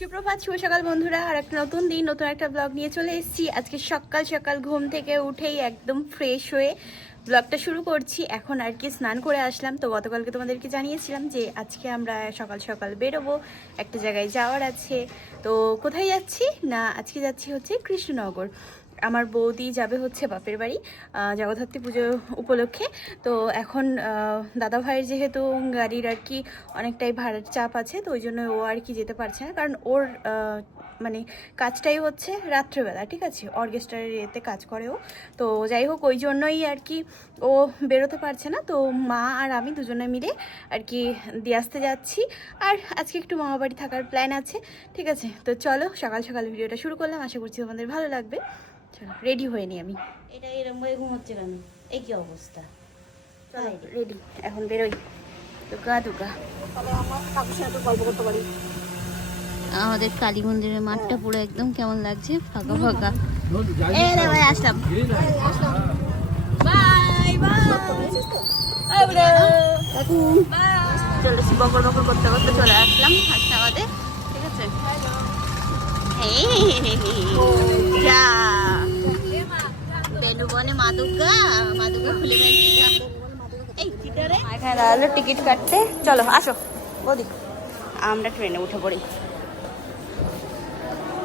সুপ্রভাত, শুভ সকাল বন্ধুরা। আর একটা নতুন দিন, নতুন একটা ব্লগ নিয়ে চলে এসেছি। আজকে সকাল সকাল ঘুম থেকে উঠেই একদম ফ্রেশ হয়ে ব্লগটা শুরু করছি। এখন আর কি স্নান করে আসলাম। তো গতকালকে তোমাদেরকে জানিয়েছিলাম যে আজকে আমরা সকাল সকাল বেরোবো, একটা জায়গায় যাওয়ার আছে। তো কোথায় যাচ্ছি না, আজকে যাচ্ছি হচ্ছে কৃষ্ণনগর। আমার বৌদি যাবে হচ্ছে বাপের বাড়ি জগদ্ধাত্রী পুজো উপলক্ষে। তো এখন দাদা ভাইয়ের যেহেতু গাড়ির আর কি অনেকটাই ভাড়ার চাপ আছে, তো ওই জন্য ও আর কি যেতে পারছে না, কারণ ওর মানে কাজটাই হচ্ছে রাত্রেবেলা, ঠিক আছে, অর্কেস্ট্রারের এতে কাজ করে ও। তো যাই হোক, ওই জন্যই আর কি ও বেরোতে পারছে না। তো মা আর আমি দুজনে মিলে আর কি দিয়ে আসতে যাচ্ছি। আর আজকে একটু মামা বাড়ি থাকার প্ল্যান আছে, ঠিক আছে। তো চলো সকাল সকাল ভিডিওটা শুরু করলাম, আশা করছি তোমাদের ভালো লাগবে। চলো রেডি হয়ে নি আমি। এটা এরকম ভাবে ঘুমোচ্ছে কেন? এই কি অবস্থা? চলো রেডি, এখন বেরোই। দুগা দুগা তাহলে আমার কাকুর সাথে গল্প করতে পারি। আমাদের কালী মন্দিরের মাঠটা পুরো একদম কেমন লাগছে, ফাঁকা ফাঁকা। এই রে ভাই, আসলাম। Bye bye. চলো বকর বকর করতে করতে চলে আসলাম হাসনাবাদে, ঠিক আছে। যা বেলুবনে মা দুর্গা খুলে ফেলছি। যা এই চিটারে এখানে দাঁড়ালো টিকিট কাটতে। চলো আসো বৌদি, আমরা ট্রেনে উঠে পড়ি।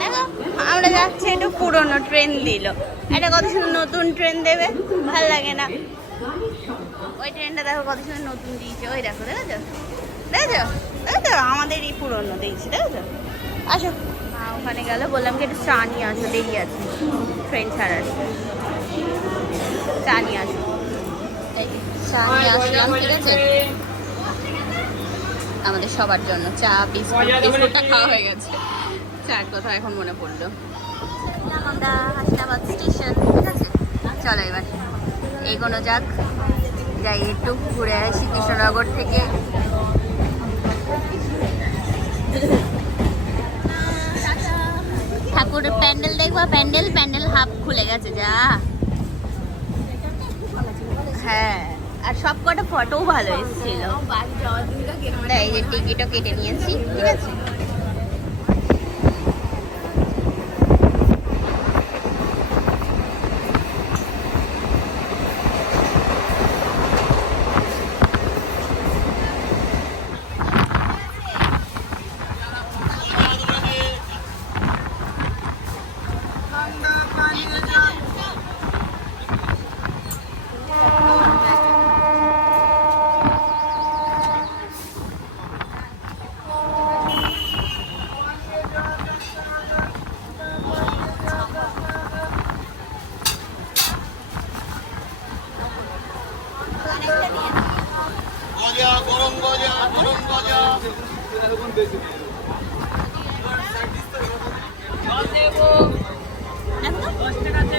দেখো, আমরা যাচ্ছি, একটু পুরনো ট্রেন দিল। এটা কত সুন্দর নতুন ট্রেন দেবে, ভাল লাগে না? ওই ট্রেনটা দেখো কত সুন্দর নতুন দিয়েছে। ওই দেখো, দেখেছো দেখেছো দেখেছো, আমাদের এই পুরনো দিয়েছে, দেখেছো। আসো। ওখানে গেল, বললাম কি একটু চা নিয়ে আসো, দেরি আছে ট্রেন ছাড়ার। চা নিয়ে আসো। চা নিয়ে আসলাম, ঠিক আছে, আমাদের সবার জন্য চা বিস্কুটটা খাওয়া হয়ে গেছে। চার কথা এখন মনে পড়লো। আমরা হাসনাবাদ স্টেশন, ঠিক আছে। চলো এবার এগোনো যাক, যাই একটু ঘুরে আসি কৃষ্ণনগর থেকে। ঠাকুরের প্যান্ডেল দেখবা, প্যান্ডেল হাফ খুলে গেছে। যা হ্যাঁ, আর সব কটা ফটোও ভালো এসেছিল। এই যে টিকিটও কেটে নিয়েছি, ঠিক আছে।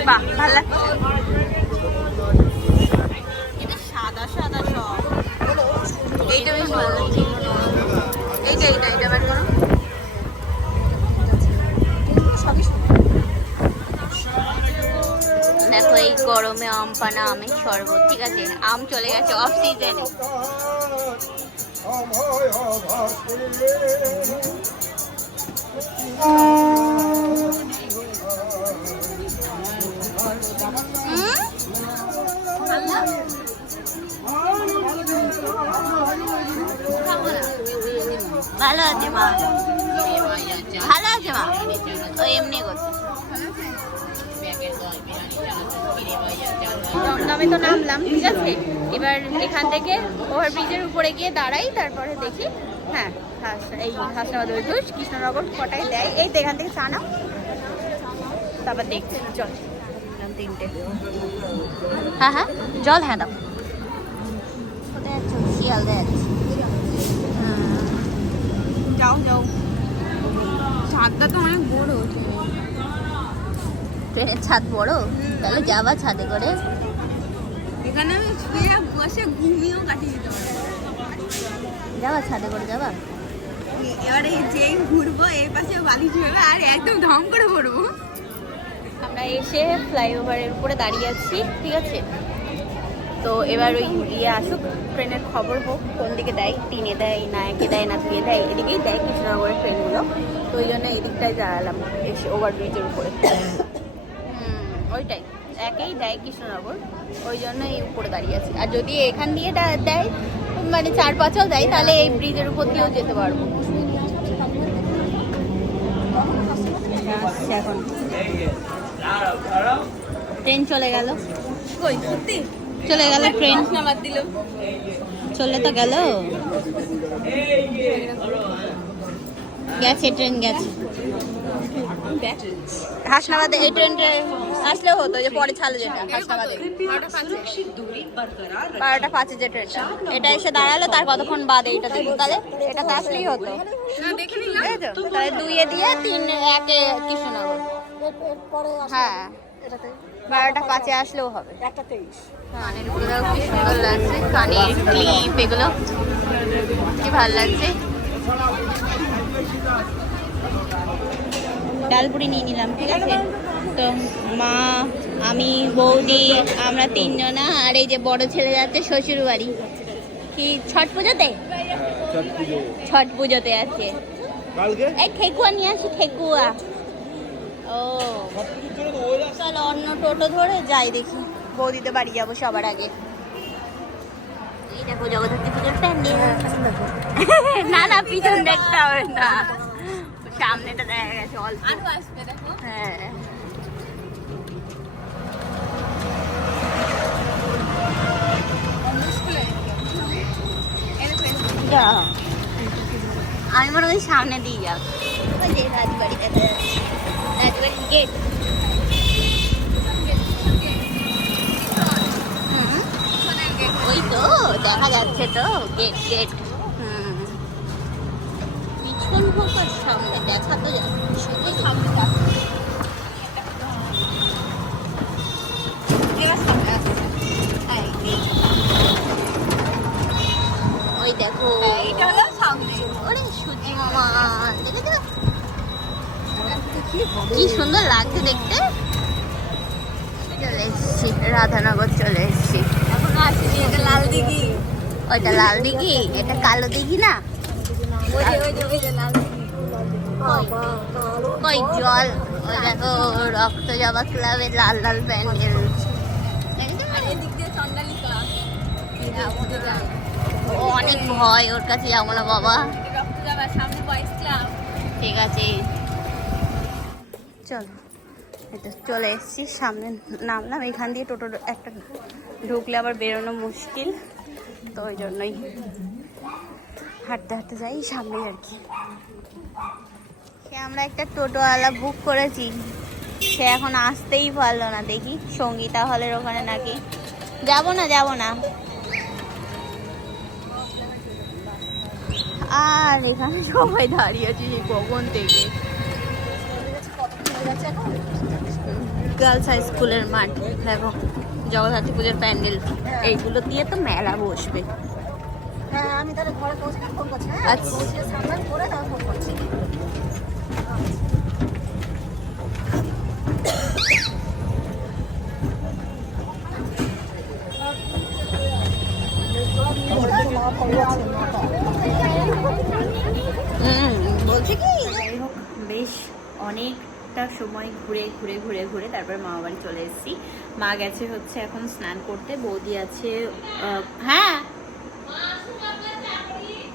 বাহ, ভালো লাগছে। এটা সাদা সাদা সব। এইটা বেশ ভালো লাগছে। এইটা বের করো। দেখো, এই গরমে আম পানা, আমের শরবত, ঠিক আছে। আম চলে গেছে অফ সিজনে। ভালো আছে মা, ভালো আছে মা, ওই এমনি করছে। দমদমে তো নামলাম, ঠিক আছে। এবার এখান থেকে ওভারব্রিজের উপরে গিয়ে দাঁড়াই, তারপরে দেখি। হ্যাঁ, এই হাসনাবাদ ওই কৃষ্ণনগর কটায় দেয়। এই তো এখান থেকে চা নাও, তারপর দেখছি। চল, 3টে। হ্যাঁ হ্যাঁ, জল হ্যাঁ দাও। কোথায় যাচ্ছ? শিয়ালদা যাচ্ছি। যাও যাও, ছাদটা তো অনেক বড়। ট্রেনের ছাদ বড়, তাহলে যাবা ছাদে করে। এখানে আমি শুয়ে বসে ঘুমিয়েও কাটিয়ে দিতে পারি। যাবা ছাদে করে যাবা? এবারে যেই ঘুরবো এই পাশে বালি ঝুড়বে আর একদম ধাম করে পড়বো। আমরা এসে ফ্লাইওভারের উপরে দাঁড়িয়ে আছি, ঠিক আছে। তো তো এবার ওই ইয়ে আসুক, ট্রেনের খবর হোক কোন দিকে দেয়, 3-এ দেয় না 1-এ দেয় না 2-এ দেয়, এদিকেই দেয় কৃষ্ণনগরের ট্রেনগুলো। তো ওই জন্য এদিকটায় দাঁড়ালাম এসে ওভারব্রিজের উপরে। ওইটাই একেই দেয় কৃষ্ণনগর, ওই জন্য এই উপরে দাঁড়িয়ে আছি। আর যদি এখান দিয়ে দেয় মানে 4-5ও দেয়, তাহলে এই ব্রিজের উপর দিয়েও যেতে পারবো। এখন ট্রেন চলে গেল, চলে গেল ট্রেন, চলে তো গেল, গেছে ট্রেন গেছে। হাসনাবাদে এই ট্রেনটা আসলেও হতো, যে পরে ছাড়লো যেটা হাসনাবাদে 12টা 5 যে ট্রেনটা, এটা এসে দাঁড়ালো, তার কতক্ষণ বাদে এটা দেখবো, তাহলে এটাতে আসলেই হতো। তাহলে 2-এ দিয়ে 3-1-এ কৃষ্ণনগর। হ্যাঁ 12টা 5-এ আসলেও হবে। কানের গুলো কি সুন্দর লাগছে, কানের ক্লিপ এগুলো কি ভালো লাগছে। ডালপুরি নিয়ে নিলাম, ঠিক আছে। তো মা, আমি, বৌদি, আমরা 3 জনা, আর এই যে বড় ছেলে যাচ্ছে শ্বশুর বাড়ি। কি ছট পুজোতে? ছট পুজোতে আছে। এই ঠেকুয়া নিয়ে আসি, ঠেকুয়া। ও চলো অন্য টোটো ধরে যাই, দেখি বৌদিতে বাড়ি যাবো সবার আগে। এই দেখো জগদ্ধাত্রী পুজোর প্যান্ডেল। না না পিছন দেখতে হবে না, সামনেটা দেখা গেছে অল্প। হ্যাঁ আমি মনে হয় সামনে দিয়ে যাবো। রাজবাড়ি দেখা যাচ্ছে, রাজবাড়ির গেট। ওই তো দেখা যাচ্ছে তো গেট গেট। পিছন হোক আর সামনে দেখা তো যাচ্ছে, সামনে ওই দেখো ওরে সূর্যি মামা, দেখেছো কি সুন্দর লাগছে দেখতে। চলে এসছি রাধানগর, চলে এসছি। লাল দিঘি, ওইটা লাল দিঘি, এটা কালো দিঘি না। কই জল, ওই দেখো রক্ত জবা ক্লাবের লাল লাল প্যান্ডেল। অনেক ভয়, ওর কাছে যাবো না বাবা। ঠিক আছে চলো, এটা চলে এসছি সামনে, নামলাম। এখান দিয়ে টোটো একটা ঢুকলে আবার বেরোনো মুশকিল, তো ওই জন্যই হাঁটতে হাঁটতে যাই সামনেই আর কি। সে আমরা একটা টোটোওয়ালা বুক করেছি, সে এখন আসতেই পারলো না। দেখি সঙ্গীতা হলের ওখানে নাকি যাবো না আর এখানে সবাই দাঁড়িয়ে আছে সেই কখন থেকে। গার্লস হাই স্কুলের মাঠ, দেখো জগদ্ধাত্রী পুজোর প্যান্ডেল, এইগুলো দিয়ে তো মেলা বসবে। হ্যাঁ আমি তাহলে ঘরে পৌঁছে ফোন করছি। আচ্ছা সামনে করে তারপর ফোন করছি। বলছি কি যাই হোক, বেশ অনেকটা সময় ঘুরে ঘুরে ঘুরে ঘুরে তারপরে মামা বাড়ি চলে এসেছি। মা গেছে হচ্ছে এখন স্নান করতে, বৌদি আছে। হ্যাঁ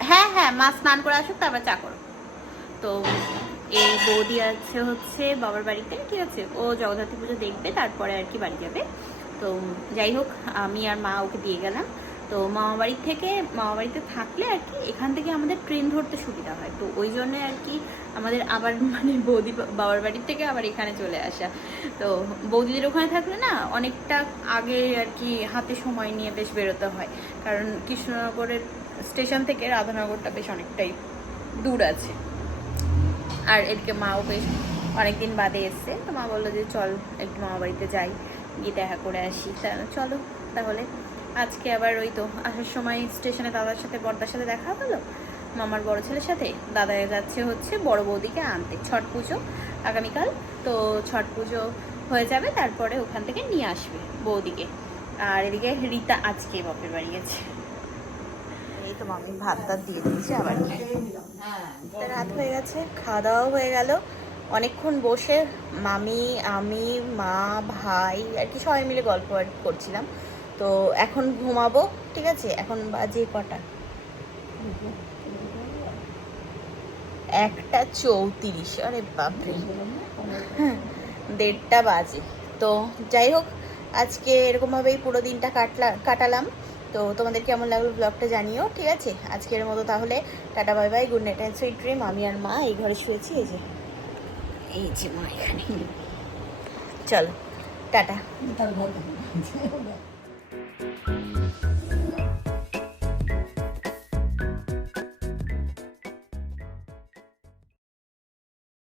হ্যাঁ হ্যাঁ মা স্নান করে আসুক তারপর চা করো। তো এই বৌদি আছে হচ্ছে বাবার বাড়িতে, ঠিক আছে, ও জগদ্ধাত্রী পুজো দেখবে তারপরে আর কি বাড়ি যাবে। তো যাই হোক আমি আর মা ওকে দিয়ে গেলাম। তো মামাবাড়িতে থাকলে আর কি এখান থেকে আমাদের ট্রেন ধরতে সুবিধা হয়, তো ওই জন্য আর কি আমাদের আবার মানে বৌদি বাবার বাড়ির থেকে আবার এখানে চলে আসা। তো বৌদিদের ওখানে থাকলে না অনেকটা আগে আর কি হাতে সময় নিয়ে বেশ বেরোতে হয়, কারণ কৃষ্ণনগরের স্টেশন থেকে রাধানগরটা বেশ অনেকটাই দূর আছে। আর এদিকে মাও বেশ অনেকদিন বাদে এসছে, তো মা বললো যে চল একটু মামাবাড়িতে যাই, গিয়ে দেখা করে আসি। চলো তাহলে। আজকে আবার ওই তো আসার সময় স্টেশনে দাদার সাথে বড়দার সাথে দেখা হলো, মামার বড় ছেলের সাথে। দাদা যাচ্ছে হচ্ছে বড় বৌদিকে আনতে, ছট পুজো আগামীকাল, তো ছট পুজো হয়ে যাবে তারপরে ওখান থেকে নিয়ে আসবে বৌদিকে। আর এদিকে রীতা আজকে বাপের বাড়ি গেছে। এই তো মামি ভাত টাত দিয়ে দিয়েছে আবার কি। রাত হয়ে গেছে, খাওয়া দাওয়াও হয়ে গেল। অনেকক্ষণ বসে মামি, আমি, মা, ভাই আর কি সবাই মিলে গল্প করছিলাম। তো এখন ঘুমাবো, ঠিক আছে? এখন বাজে কটা? 1:34। আরে বাপরে, 1:30 বাজে। তো যাই হোক, আজকে এরকমভাবেই পুরো দিনটা কাটালাম। তো তোমাদের কেমন লাগলো ব্লগটা জানিও, ঠিক আছে? আজকের মতো তাহলে tata, bye bye, good night and sweet dream. আমি আর মা এই ঘরে শুয়েছি, এই যে মা এখানে। চলো টাটা। তার ঘর